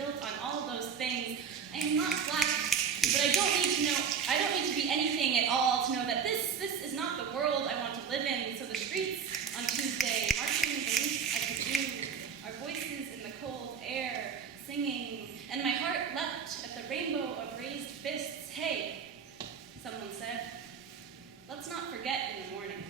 built on all those things. I am not black, but I don't need to be anything at all to know that this is not the world I want to live in. So the streets on Tuesday, marching the least I could do, our voices in the cold air, singing, and my heart leapt at the rainbow of raised fists. Hey, someone said, let's not forget in the morning.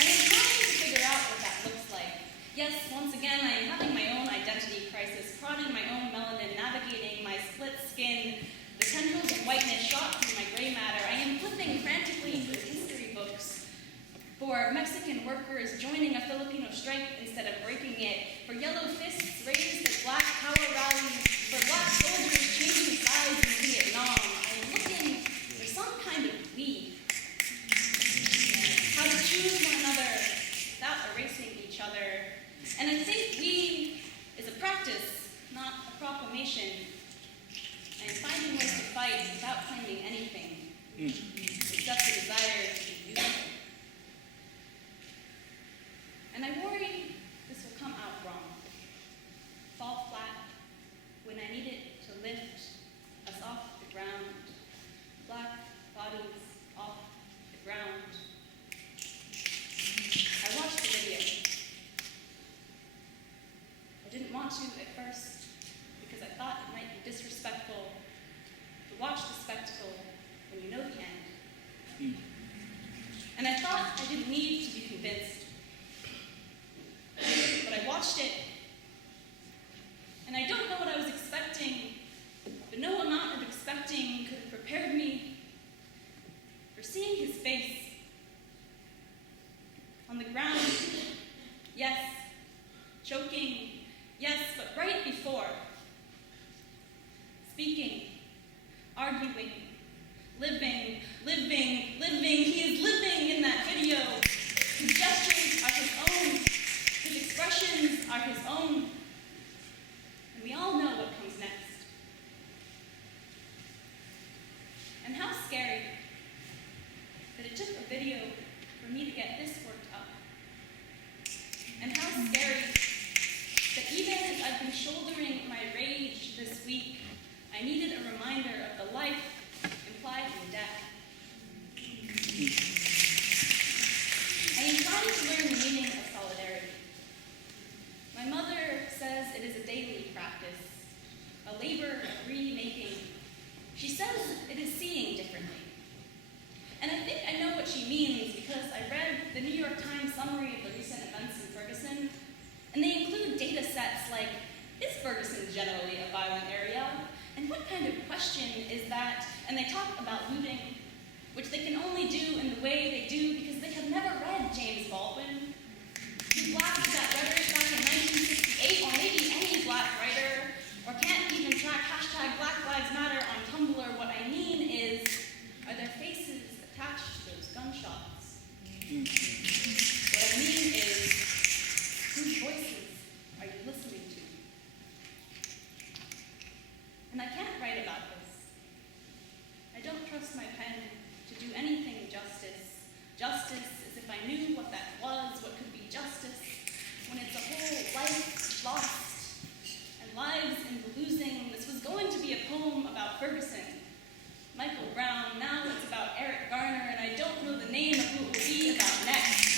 I am trying to figure out what that looks like. Yes, once again, I am having my own identity crisis, prodding my own melanin, navigating my split skin, the tendrils of whiteness shot through my gray matter. I am flipping frantically through history books for Mexican workers joining a Filipino strike instead of breaking it, for yellow fists raised at black power rallies, for black soldiers changing sides in Vietnam. I am looking for some kind of we. How to choose one another without erasing each other. And I think we is a practice, not a proclamation. I am finding ways to fight without claiming anything, except the desire to be useful. And I worry this will come out wrong, fall flat when I need it to lift us off the ground, black bodies off the ground. I watched the video. I didn't want to at first because I thought it might be disrespectful to watch the spectacle when you know the end. And I thought I didn't need to be convinced. But I watched it, and I don't know what I was expecting, but no amount of expecting could have prepared me for seeing his face on the ground. Yes, choking, yes, but right before, speaking, arguing, living. He is living in that video. His gestures are his own. His expressions are his own. And we all know what comes next. And how scary that it took a video for me to get this worked up. And how scary that even as I've been shouldering my rage this week, I needed a reminder of the life implied in death. I am trying to learn the meaning of solidarity. My mother says it is a daily practice, a labor of remaking. She says it is seeing differently. And I think I know what she means because I read the New York Times summary of the recent events in Ferguson, and they include data sets like, is Ferguson generally a violent area? And what kind of question is that? And they talk about looting, which they can only do in the way they do because they have never read James Baldwin, who blasted that rhetoric back in 1968, or maybe any black writer, or can't even track hashtag Black Lives Matter on Tumblr. What I mean is, are there faces attached to those gunshots? What I mean is, whose voices are you listening to? And I can't write about this. I don't trust my pen to do anything justice. Justice as if I knew what that was, what could be justice, when it's a whole life lost and lives in the losing. This was going to be a poem about Ferguson, Michael Brown. Now it's about Eric Garner, and I don't know the name of who it will be about next.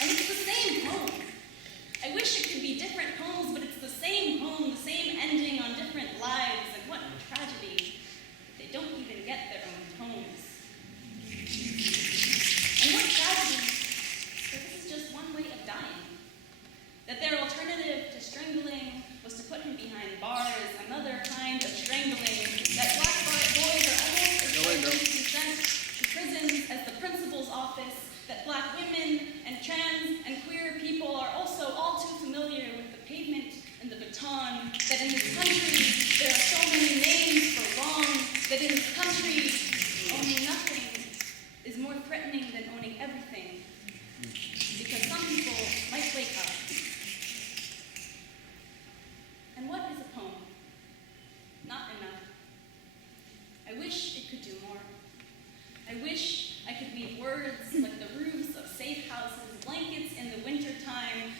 And it's the same poem. I wish it could be different poems, but it's the same poem, the same ending on different lives, and what tragedy that they don't even get their own poems. And what tragedy that this is just one way of dying. That their alternative to strangling was to put him behind bars, another kind of strangling, that black boys are almost as likely to be sent to prisons as the principal's office, that black women and trans and queer people are also all too familiar with the pavement and the baton, that in this country there are so many names for wrong, that in this country owning nothing is more threatening than owning everything, because some people might wake up. And what is a poem? Not enough. I wish it could do more. I wish I could weave words like the roofs of safe houses, blankets in the wintertime,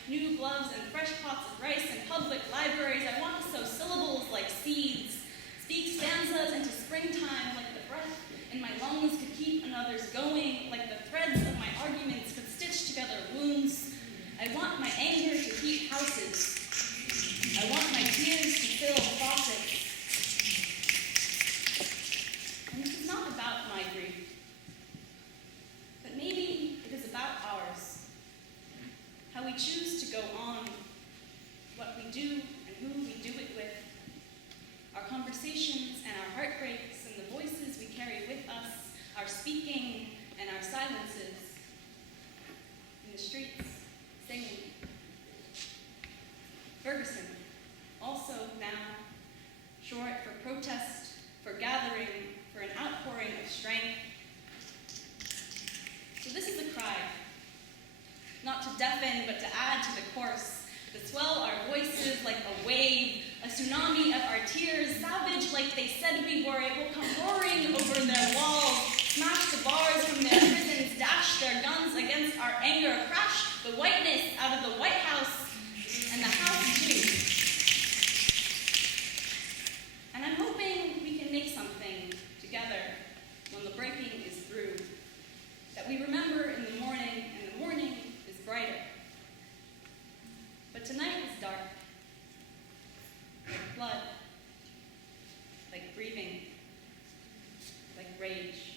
walking in our silences, in the streets, singing. Ferguson, also now short for protest, for gathering, for an outpouring of strength. So this is a cry, not to deafen, but to add to the course, to swell our voices like a wave, a tsunami of our tears, savage like they said we were. It will come roaring over their walls, smash the bars from their prisons, dash their guns against our anger, crash the whiteness out of the White House and the House too. And I'm hoping we can make something together when the breaking is through, that we remember in the morning, and the morning is brighter. But tonight is dark, like blood, like grieving, like rage.